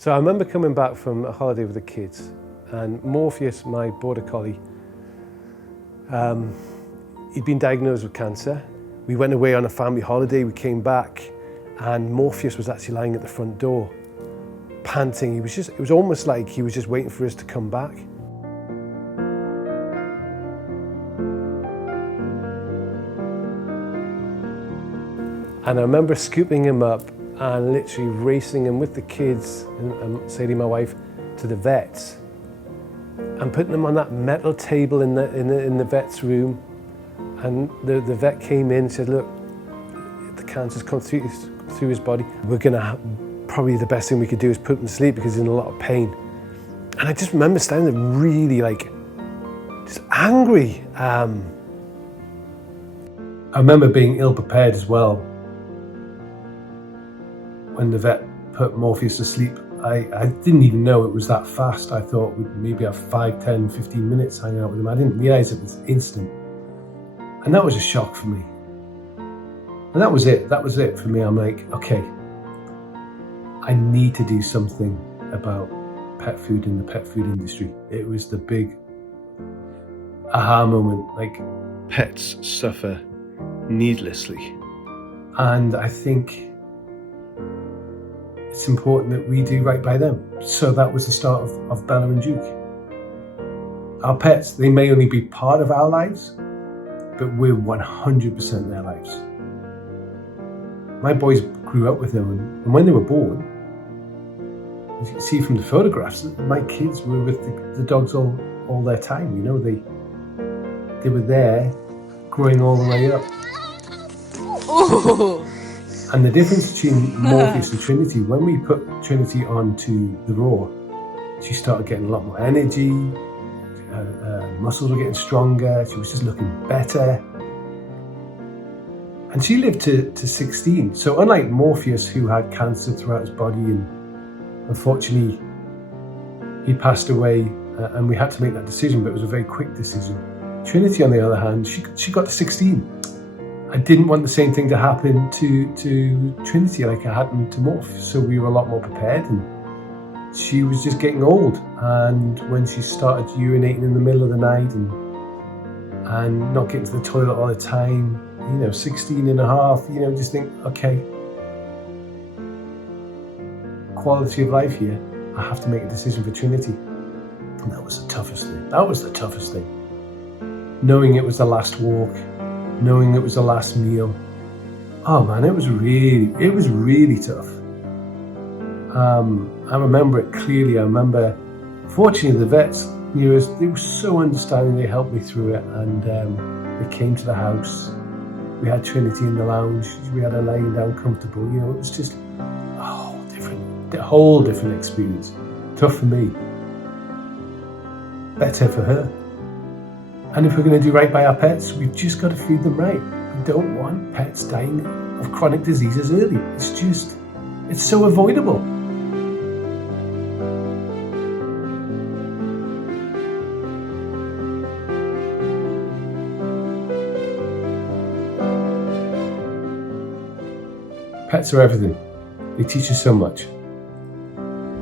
So I remember coming back from a holiday with the kids, and Morpheus, my border collie, he'd been diagnosed with cancer. We went away on a family holiday, we came back, and Morpheus was actually lying at the front door, panting. It was almost like he was just waiting for us to come back. And I remember scooping him up and literally racing him with the kids and Sadie, my wife, to the vets, and putting him on that metal table in the vet's room. And the vet came in and said, look, the cancer's come through his body. We're gonna probably the best thing we could do is put him to sleep because he's in a lot of pain. And I just remember standing there really just angry. I remember being ill prepared as well. When the vet put Morpheus to sleep, I didn't even know it was that fast. I thought we'd maybe have 5, 10, 15 minutes hanging out with him. I didn't realise it was instant. And that was a shock for me. And that was it for me. I'm like, okay, I need to do something about pet food in the pet food industry. It was the big aha moment, like pets suffer needlessly. And I think it's important that we do right by them. So that was the start of Bella+Duke. Our pets, they may only be part of our lives, but we're 100% their lives. My boys grew up with them, and when they were born, as you can see from the photographs, my kids were with the dogs all their time. You know, they were there, growing all the way up. Ooh. And the difference between Morpheus and Trinity, when we put Trinity onto the raw, she started getting a lot more energy, her muscles were getting stronger, she was just looking better. And she lived to 16. So unlike Morpheus, who had cancer throughout his body, and unfortunately he passed away, and we had to make that decision, but it was a very quick decision. Trinity, on the other hand, she got to 16. I didn't want the same thing to happen to Trinity like it happened to Morph, so we were a lot more prepared. And she was just getting old, and when she started urinating in the middle of the night and not getting to the toilet all the time, 16 and a half, just think, okay, quality of life here, I have to make a decision for Trinity. And that was the toughest thing. Knowing it was the last walk, knowing it was the last meal. Oh man, it was really tough. I remember it clearly. Fortunately the vets knew us, they were so understanding, they helped me through it, and they came to the house. We had Trinity in the lounge, we had her laying down comfortable, it was just a whole different experience. Tough for me, better for her. And if we're going to do right by our pets, we've just got to feed them right. We don't want pets dying of chronic diseases early. It's so avoidable. Pets are everything. They teach us so much.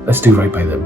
Let's do right by them.